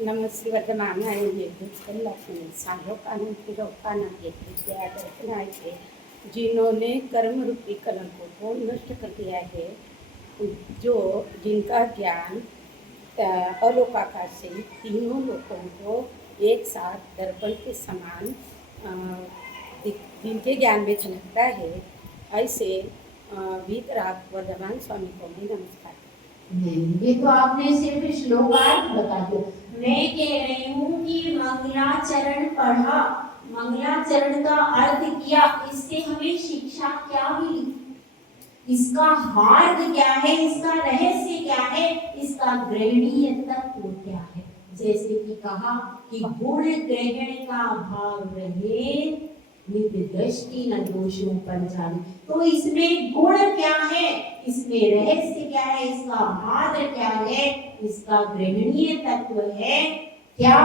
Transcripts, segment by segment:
नमस्ते वर्तमानाय साधोकानंद तिरोकाना के विद्या दर्शनाय के जिन्होंने कर्म रूपी कलंकों को नष्ट कर दिया है, जो जिनका ज्ञान अलोकाकाश से तीनों लोगों को एक साथ दर्पण के समान जिनके ज्ञान में झलकता है, ऐसे वीतराग वर्धमान स्वामी को मैं नमस्कार। ये तो आपने सिर्फ श्लोकार्थ बता दिया। मैं कह रही हूँ कि मंगलाचरण पढ़ा, मंगलाचरण का अर्थ किया, इससे हमें शिक्षा क्या मिली, इसका हार्द क्या है, इसका रहस्य क्या है, इसका ग्रहणीय तत्व क्या है। जैसे कि कहा कि गुण ग्रहण का भाव रहे, नित्य दृष्टि न दोषों पर जाने। तो इसमें गुण क्या है, इसमें रहस्य क्या है, इसका मार्ग क्या है, इसका ग्रहणीय तत्व है क्या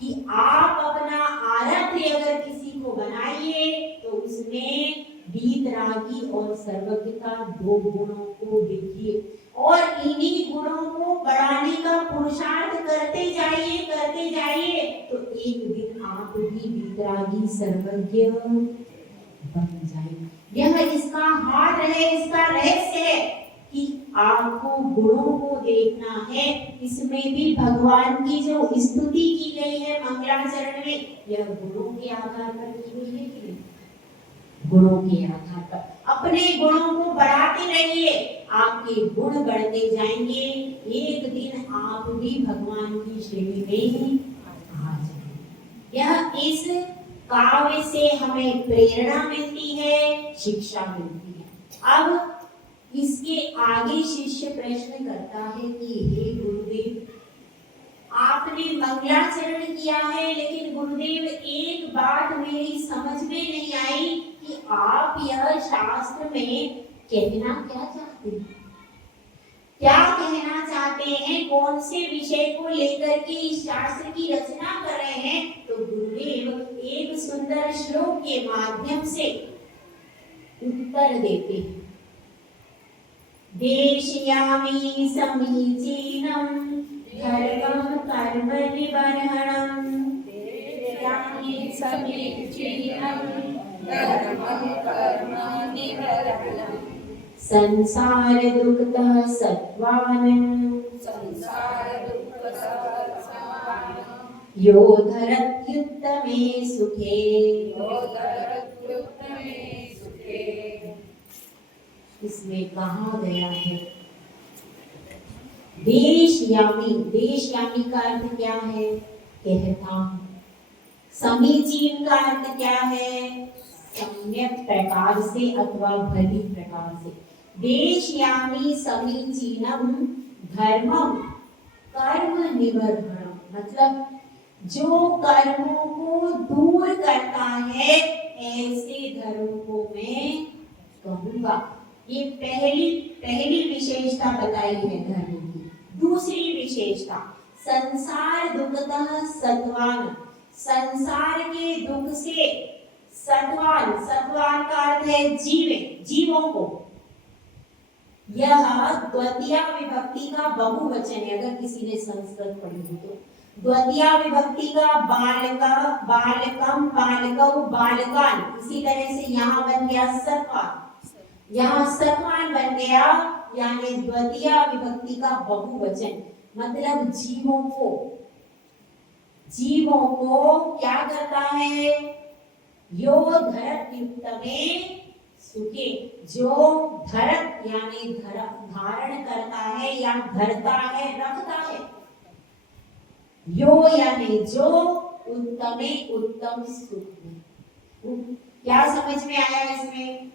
कि आप अपना आराध्य अगर किसी को बनाइए तो उसमें वीतरागी और सर्वज्ञता दो गुणों को देखिए, और इन्हीं गुणों को बढ़ाने का पुरुषार्थ करते जाइए तो एक दिन आप भी वीतरागी सर्वज्ञ बन जाएंगे। यह इसका हार है, इसका रहस्य है कि आपको गुणों को देखना है। इसमें भी भगवान की जो स्तुति की गई है मंगलाचरण में, यह गुणों के आधार पर की गई है कि नहीं? गुणों के आधार पर अपने गुणों को बढ़ाते रहिए, आपके गुण बढ़ते जाएंगे, एक दिन आप भी भगवान की श्रेणी में आ जाएंगे। यह इस काव्य से हमें प्रेरणा मिलती है, शिक्षा मिलती है। अब इसके आगे शिष्य प्रश्न करता है कि हे गुरुदेव, आपने मंगलाचरण किया है, लेकिन गुरुदेव एक बात मेरी समझ में नहीं आई कि आप यह शास्त्र में कहना क्या चाहते हैं, क्या कहना चाहते हैं, कौन से विषय को लेकर के इस शास्त्र की रचना कर रहे हैं। तो गुरुदेव एक सुंदर श्लोक के माध्यम से उत्तर देते हैं। देशयामि समीचीनम् धर्मं कर्म निबर्हणम्, देशयामि समीचीनं धर्मं कर्म निबर्हणम्, संसार दुःखतः सत्त्वान् यो धरत्युत्तमे सुखे। इसमें कहा गया है देशयामी, देशयामी का अर्थ क्या है, कहता हूं। समीचीन का अर्थ क्या है, सम्यक प्रकार से अथवा भली प्रकार से। देशयामी समीचीनम धर्मम कर्म निबर्हणम, मतलब जो कर्मों को दूर करता है ऐसे धर्म को मैं कहूंगा। ये पहली विशेषता बताई है धर्म की। दूसरी विशेषता संसार दुखतः सत्वान, संसार के दुख से सत्वान, सत्वान का अर्थ है जीवों को। यह द्वितीय विभक्ति का बहुवचन है, अगर किसी ने संस्कृत पढ़ी हो तो। द्वितीय विभक्ति का बालका, बालकम, बालकौ, बालकान, इसी तरह से यहाँ बन गया सत्वान, यहाँ सत्वान बन गया, यानी द्वितीय विभक्ति का बहुवचन। मतलब जीवों को क्या करता है, यो धरत युक्त में सुखे, जो धरत यानी धारण करता है या धरता है, रखता है। यो यानी जो, उत्तमे उत्तम सुख में। क्या समझ में आया इसमें?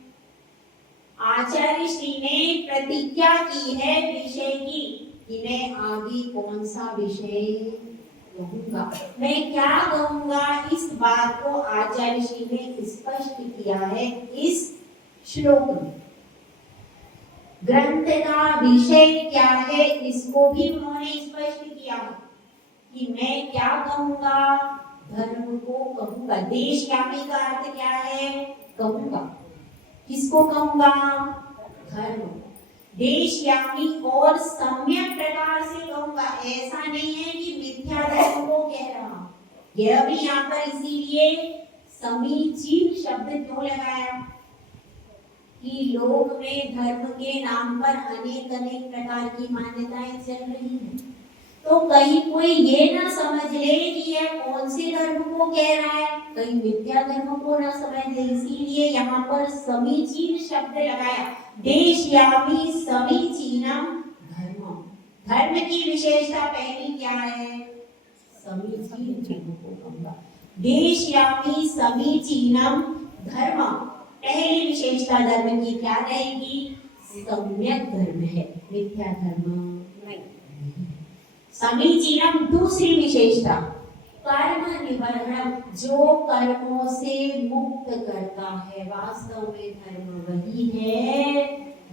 आचार्य श्री ने प्रतिज्ञा की है विषय की कि मैं आगे कौन सा विषय कहूंगा, मैं क्या कहूंगा, इस बात को आचार्य श्री ने स्पष्ट किया है इस श्लोक में। ग्रंथ का विषय क्या है इसको भी उन्होंने स्पष्ट किया कि मैं क्या कहूंगा, धर्म को कहूंगा। देशयामी का अर्थ क्या है, कहूंगा। किसको कहूंगा, धर्म। देशयामी और सम्यक प्रकार से कहूंगा, ऐसा नहीं है कि मिथ्या धर्म को कह रहा। यह भी यहाँ पर इसीलिए समीचीन शब्द क्यों लगाया कि लोक में धर्म के नाम पर अनेक अनेक प्रकार की मान्यताएं चल रही हैं। तो कहीं कोई ये ना समझ ले कि यह कौन से धर्म को कह रहा है, कहीं मिथ्या धर्म को ना समझ ले, इसीलिए यहाँ पर समीचीन शब्द लगाया। देशयामी समीचीनम धर्मम। धर्म की विशेषता पहली क्या है? समीचीन धर्म को कहूंगा। देशयामी समीचीनम धर्मम, पहली विशेषता धर्म की क्या रहेगी? सम्यक धर्म है, मिथ्या धर्म नहीं। समीचीनम दूसरी विशेषता, कर्म निवर्णम, जो कर्मों से मुक्त करता है। वास्तव में धर्म वही है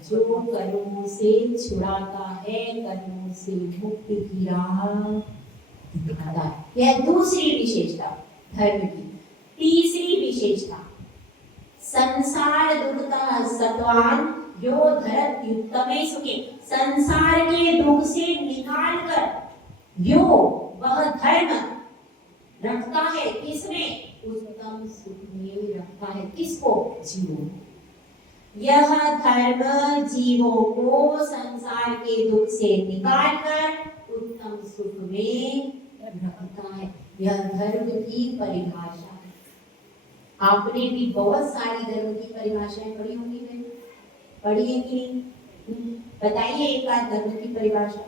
जो कर्मों से छुड़ाता है, कर्मों से मुक्ति की राह दिखाता है। यह दूसरी विशेषता धर्म की। तीसरी विशेषता, संसार दुखता सत्वान यो धरत युक्तमे सुखे, संसार के दुख से निकाल कर यो वह धर्म रखता है, किसमें? उत्तम सुख में रखता है। किसको? जीवों। यह धर्म जीवों को संसार के दुख से निकाल कर उत्तम सुख में रखता है। यह धर्म की परिभाषा है। आपने भी बहुत सारी धर्म की परिभाषाएं पढ़ी होंगी, पढ़ी है कि नहीं? बताइए एक बार धर्म की परिभाषा।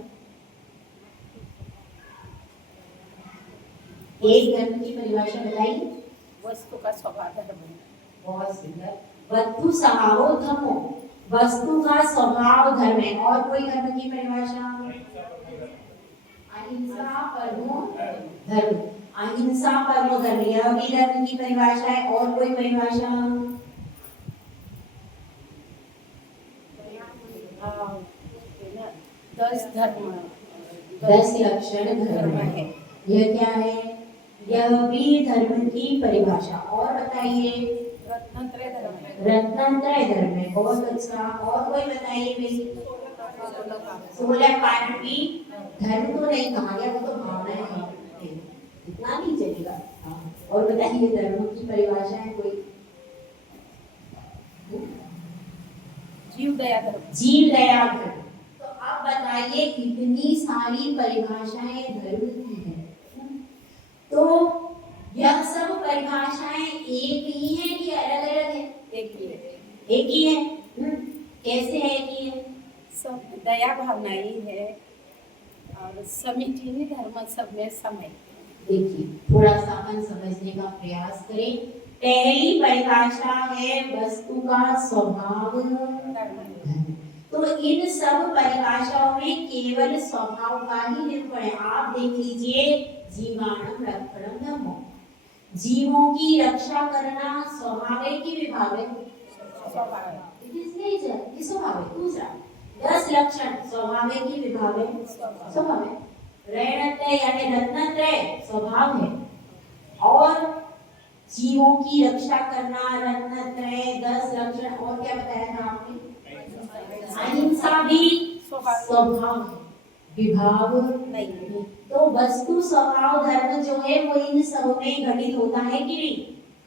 एक धर्म की परिभाषा बताइए। वस्तु का स्वभाव धर्म। बहुत सुंदर। वस्तु स्वभावो धर्मो, वस्तु का स्वभाव धर्म है। और कोई धर्म की परिभाषा? अहिंसा परमो धर्म। अहिंसा परमो धर्म, यह भी धर्म की परिभाषा है। और कोई परिभाषा? 10 धर्म, 10 लक्षण धर्म है। यह क्या है? यह भी धर्म की परिभाषा। और बताइए। रत्नत्रय धर्म है। रत्नत्रय धर्म है, बहुत अच्छा। और कोई बताइए भाई। 16 कारण भी धर्म तो नहीं कहा गया, वो तो भावना है, इतना नहीं चलेगा। और बताइए धर्म की परिभाषा है कोई? जीव दया धर्म। जीव दया धर्म। तो अब बताइए कितनी सारी परिभाषाएं धर्म की है। तो यह सब परिभाषाएं एक ही है कि अलग अलग है? एक ही है। एक ही है। कैसे है कि सब दया भावना ही है और समीचीन धर्म सब में समय। देखिए थोड़ा सा अपन समझने का प्रयास करें। पहली परिभाषा है वस्तु का स्वभाव धर्म। तो इन सब परिभाषाओं में केवल स्वभाव का ही निरूपण है। आप देख लीजिए, जीवाणम रक्षणम धर्मो, जीवों की रक्षा करना स्वभाव है कि विभाग है? स्वभाव है। स्वभाव है। दूसरा 10 लक्षण स्वभाव है कि विभाग है? स्वभाव है। त्रयणत्रय यानी रत्नत्रय स्वभाव है। और जीवों की रक्षा करना रत्नत्रय 10 लक्षण। और क्या बताया था आपने? अहिंसा भी स्वभाव है, विभाग नहीं। तो वस्तु स्वभाव धर्म जो है वो इन सब में घटित होता है कि नहीं?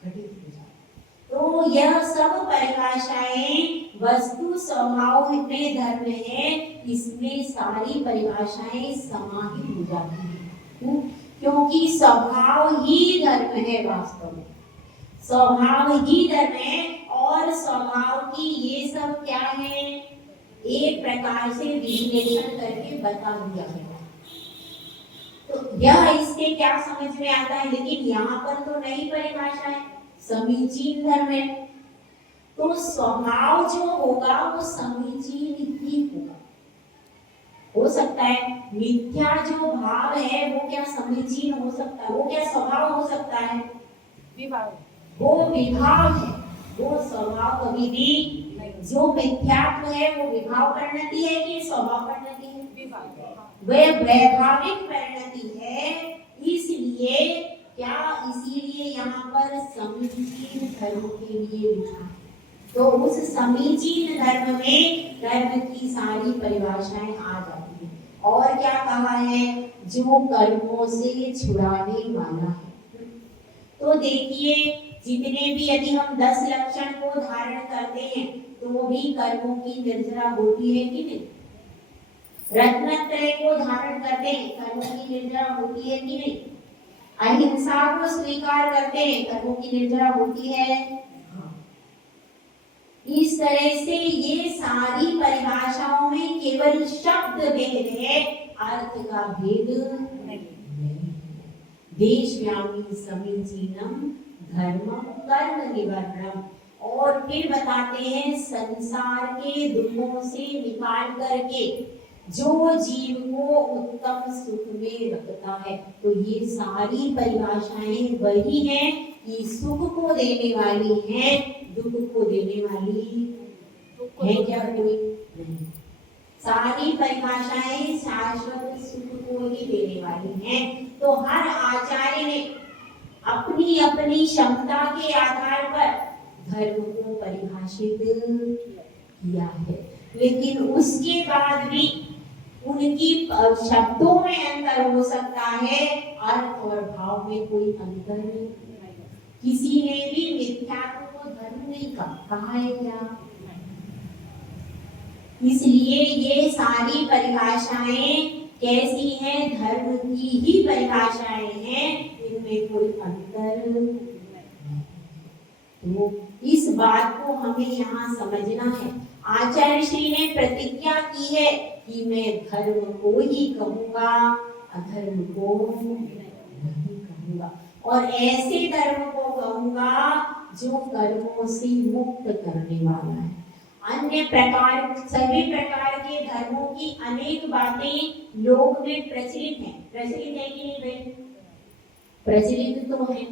घटित हो जाता है। तो यह सब परिभाषाएं वस्तु स्वभाव में धर्म है, इसमें सारी परिभाषाएं समाहित हो जाती हैं। क्योंकि स्वभाव ही धर्म है। वास्तव में स्वभाव ही धर्म है। और स्वभाव की ये सब क्या है? एक प्रकार से विश्लेषण करके बता दिया गया। तो यह इससे क्या समझ में आता है? लेकिन यहाँ पर तो नई परिभाषा है, समीचीन धर्म है। तो स्वभाव जो होगा वो समीचीन ही होगा। हो सकता है मिथ्या जो भाव है वो क्या समीचीन हो सकता है? वो क्या स्वभाव हो सकता है? विभाग। वो विभाव है, वो स्वभाव कभी भी। जो मिथ्यात्व है वो विभाव परिणति है कि स्वभाव परिणति है? विभाव। वह वैभाविक परिणति है। इसलिए क्या? इसीलिए यहाँ पर समीचीन धर्म के लिए लिखा है। तो उस समीचीन धर्म में धर्म की सारी परिभाषाएं आ जाती हैं। और क्या कहा है, जो कर्मों से छुड़ाने वाला है। तो देखिए, जितने भी यदि हम 10 लक्षण को धारण करते हैं तो भी कर्मों की निर्जरा होती है कि नहीं। रत्नत्रय को धारण करते हैं, कर्मों की निर्जरा होती है कि नहीं। अहिंसा को स्वीकार करते हैं, कर्मों की निर्जरा होती है। इस तरह से ये सारी परिभाषाओं में केवल शब्द भेद है, अर्थ का भेद नहीं। देशव्यापी समीचीनम धर्मम कर्म निवर्णम। और फिर बताते हैं, संसार के दुखों से निकाल करके जो जीव को उत्तम सुख में रखता है। तो ये सारी परिभाषाएं वही हैं कि सुख को देने वाली हैं, दुख को देने वाली है क्या कोई नहीं। सारी परिभाषाएं शाश्वत सुख को ही देने वाली हैं। तो हर आचार्य ने अपनी अपनी क्षमता के आधार पर धर्म को परिभाषित किया है, लेकिन उसके बाद भी उनकी शब्दों में अंतर हो सकता है, अर्थ और भाव में कोई अंतर नहीं। किसी ने भी मिथ्यात्व को धर्म नहीं कहा है क्या। इसलिए ये सारी परिभाषाएं कैसी हैं, धर्म की ही परिभाषाएं हैं, इनमें कोई अंतर नहीं। तो इस बात को हमें यहाँ समझना है। आचार्य श्री ने प्रतिज्ञा की है कि मैं धर्म को ही कहूंगा, अधर्म को नहीं कहूंगा, और ऐसे धर्म को कहूंगा जो कर्मों से मुक्त करने वाला है। अन्य प्रकार, सभी प्रकार के धर्मों की अनेक बातें लोक में प्रचलित हैं। प्रचलित है कि नहीं भाई? प्रचलित तो है।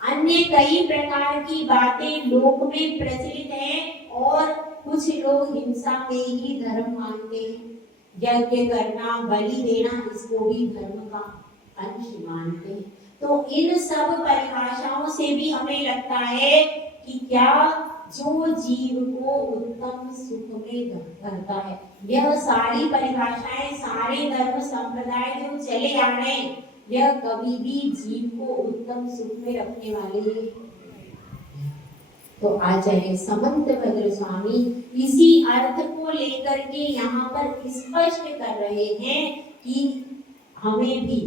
अन्य कई प्रकार की बातें लोक में प्रचलित हैं, और कुछ लोग हिंसा में ही धर्म मानते हैं। यज्ञ करना, बलि देना, इसको भी धर्म का अंश मानते हैं। तो इन सब परिभाषाओं से भी हमें लगता है कि क्या जो जीव को उत्तम सुख में करता है, यह सारी परिभाषाएं, सारे धर्म संप्रदाय जो चले आ रहे हैं, यह कभी भी जीव को उत्तम सुख में रखने वाले। तो आचार्य समंतभद्र स्वामी इसी अर्थ को लेकर के यहाँ पर स्पष्ट कर रहे हैं कि हमें भी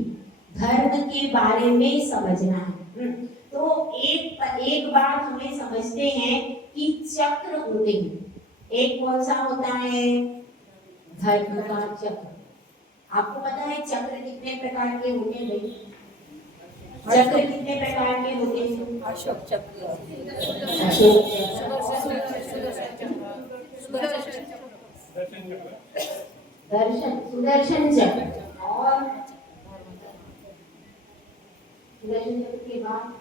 धर्म के बारे में समझना है। तो एक बात हमें समझते हैं कि चक्र होते हैं। एक कौन सा होता है? धर्म का चक्र। आपको पता है चक्र कितने प्रकार के होते हैं भाई? चक्र कितने प्रकार के होते हैं? अशोक चक्र, अशोक दर्शन, सुदर्शन चक्र, और सुदर्शन चक्र के बाद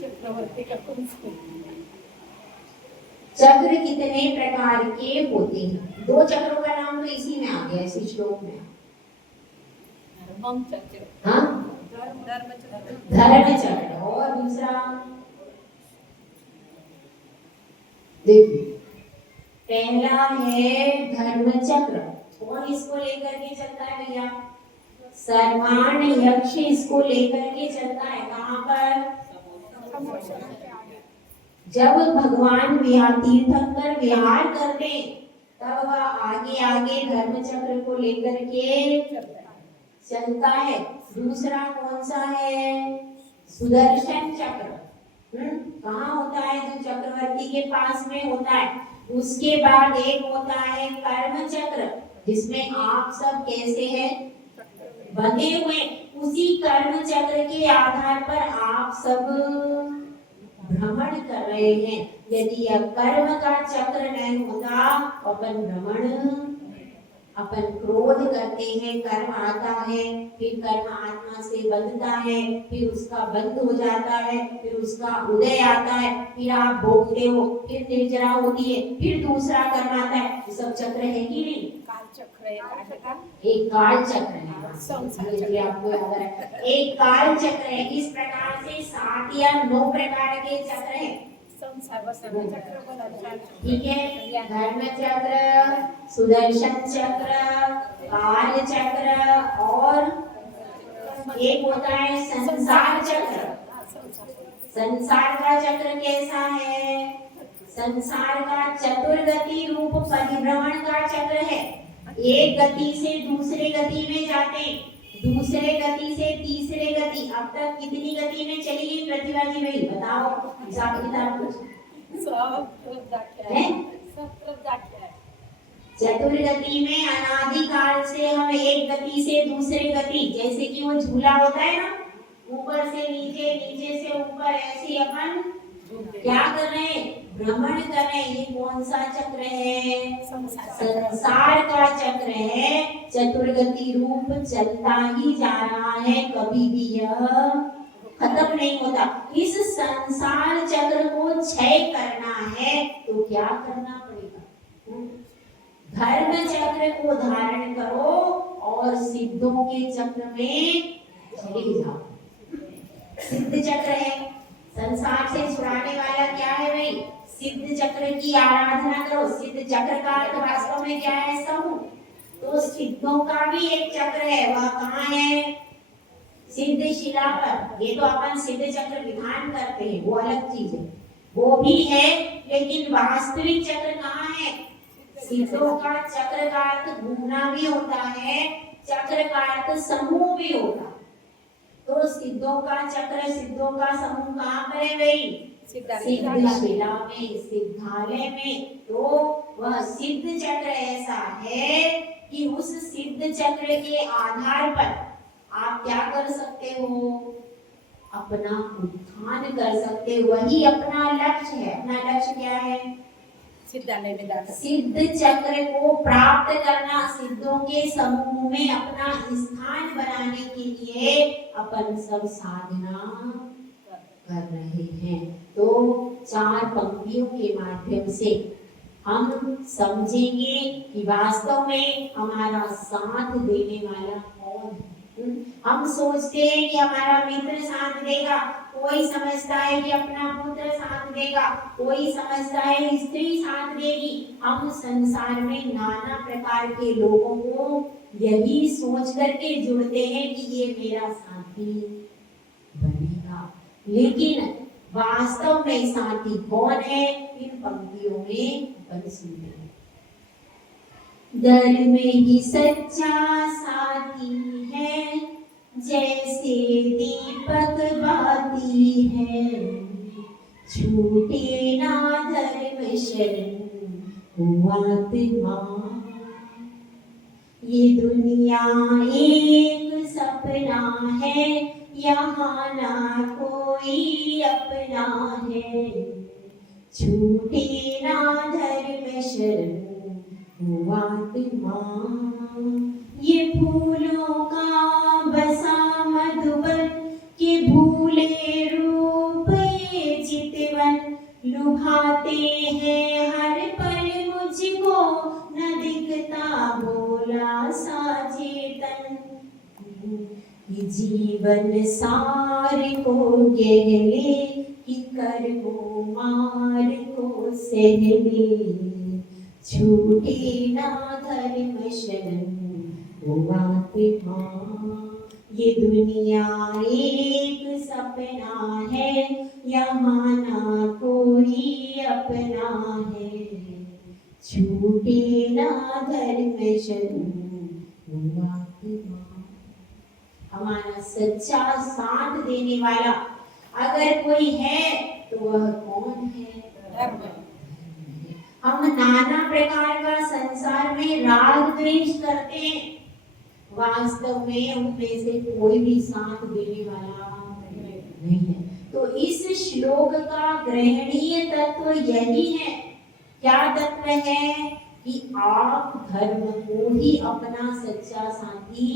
चक्रवर्ती का चक्र कितने प्रकार के होते हैं? दो चक्रों का नाम तो इसी में आ गया, इसी श्लोक में। हाँ, धर्म चक्र, और दूसरा देखिए, पहला है धर्म चक्र। कौन इसको लेकर के चलता है भैया? सर्वाण यक्ष इसको लेकर के चलता है। कहाँ पर? जब भगवान तीर्थंकर विहार करते तब वह आगे आगे धर्म चक्र को लेकर के चलता है। दूसरा कौन सा है? सुदर्शन चक्र। कहाँ होता है? जो चक्रवर्ती के पास में होता है। उसके बाद एक होता है कर्म चक्र, जिसमें आप सब कैसे हैं? बंधे हुए। उसी कर्म चक्र के आधार पर आप सब भ्रमण कर रहे हैं। यदि यह कर्म का चक्र नहीं होता, अपन भ्रमण, अपन क्रोध करते हैं, कर्म आता है, फिर कर्म आत्मा से बंधता है, फिर उसका बंध हो जाता है, फिर उसका उदय आता है, फिर आप भोगते हो, फिर निर्जरा होती है, फिर दूसरा कर्म आता है। ये सब चक्र है कि नहीं? चक्र एक आहे का? एक काल चक्र है, संसार ये चक्र। आपको याद है। एक काल चक्र है। इस प्रकार से 7 या 9 प्रकार के चक्र है। संसार वसन चक्र बोला। ठीक है, धर्म चक्र, सुदर्शन चक्र, काल चक्र और एक होता है संसार चक्र। संसार का चक्र कैसा है? संसार का चतुर्गति रूप परिभ्रमण का चक्र है। एक गति से दूसरे गति में जाते, दूसरे गति से तीसरे गति। अब तक कितनी गति में चली गई प्रतिभा जी भाई बताओ, हिसाब किताब कुछ है? चतुर्गति में अनादिकाल से हम एक गति से दूसरे गति, जैसे कि वो झूला होता है ना, ऊपर से नीचे, नीचे से ऊपर, ऐसे अपन क्या कर रहे हैं? भ्रमण कर रहे हैं। ये कौन सा चक्र है? संसार का चक्र है। चतुर्गति रूप चलता ही जा रहा है, कभी भी यह खत्म नहीं होता। इस संसार चक्र को क्षय करना है तो क्या करना पड़ेगा? धर्म चक्र को धारण करो और सिद्धों के चक्र में चले जाओ। सिद्ध चक्र है, संसार से छुड़ाने वाला क्या है भाई? सिद्ध चक्र की आराधना करो। सिद्ध चक्र का अर्थ वास्तव में क्या है? समूह। तो सिद्धों का भी एक चक्र है, वह कहाँ है? सिद्ध शिला पर। ये तो अपन सिद्ध चक्र विधान करते हैं, वो अलग चीज है, वो भी है, लेकिन वास्तविक चक्र कहाँ है? सिद्धों का चक्र का अर्थ घूमना भी होता है, चक्र का अर्थ समूह भी होता है। तो सिद्धों का चक्र, सिद्धों का समूह कहाँ पर है भाई? सिद्धशिला में, सिद्धालय में। तो वह सिद्ध चक्र ऐसा है कि उस सिद्ध चक्र के आधार पर आप क्या कर सकते हो? अपना उत्थान कर सकते हो। वही अपना लक्ष्य है। अपना लक्ष्य क्या है? सिद्धालय में जाकर सिद्ध चक्र को प्राप्त करना, सिद्धों के समूह में अपना स्थान बनाने के लिए अपन सब साधना कर रहे हैं। तो 4 पंक्तियों के माध्यम से हम समझेंगे कि वास्तव में हमारा साथ देने वाला कौन है। हम सोचते हैं कि हमारा मित्र साथ देगा, कोई समझता है कि अपना पुत्र साथ देगा, कोई समझता है स्त्री साथ देगी। हम संसार में नाना प्रकार के लोगों को यही सोच करके जुड़ते हैं कि ये मेरा साथी बनेगा, लेकिन वास्तव में साथी कौन है? इन पंक्तियों में अपन सुनते हैं। दर में ही सच्चा साथी है, जैसे दीपक बाती है, छूटे ना धर्म शरण आत्मा। ये दुनिया एक सपना है, यहाँ ना कोई अपना है, छूटे ना धर्म शरण आत्मा। ये फूलों का बसा मधुबन के भूले रूप, ये चितवन लुभाते हैं हर पल मुझको, न दिखता भोला सा चेतन। ये जीवन सार को गहले कि कर्मों मार को सहले, छूटे ना धर्म शरण आत्मा। ये दुनिया एक सपना है, यहाँ ना कोई अपना है, छूटे ना धर्म शरण आत्मा। हमारा सच्चा साथ देने वाला अगर कोई है तो वह कौन है? हम नाना प्रकार का संसार में राग द्वेष करते हैं, वास्तव में उनमें से कोई भी साथ देने वाला नहीं है। तो इस श्लोक का ग्रहणीय तत्व यही है। क्या तत्व है? कि आप धर्म को ही अपना सच्चा साथी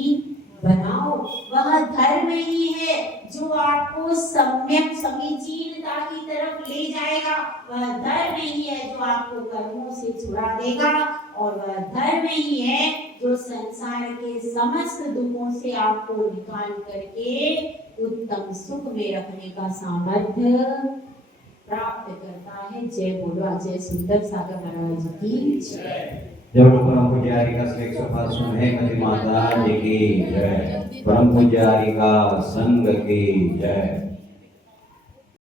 बनाओ। वह धर्म ही है जो आपको सम्यक समीचीनता की तरफ ले जाएगा। वह धर्म ही है जो आपको कर्मों से छुड़ा देगा, और वह धर्म ही है जो संसार के समस्त दुखों से आपको निकाल करके उत्तम सुख में रखने का सामर्थ्य प्राप्त करता है। जय बोलो जय सुंदर सागर महाराज की जय। जय बोलो परम पूज्य हरि का श्री 105 है मति माता जी की जय। परम पूज्य हरि का संघ की जय।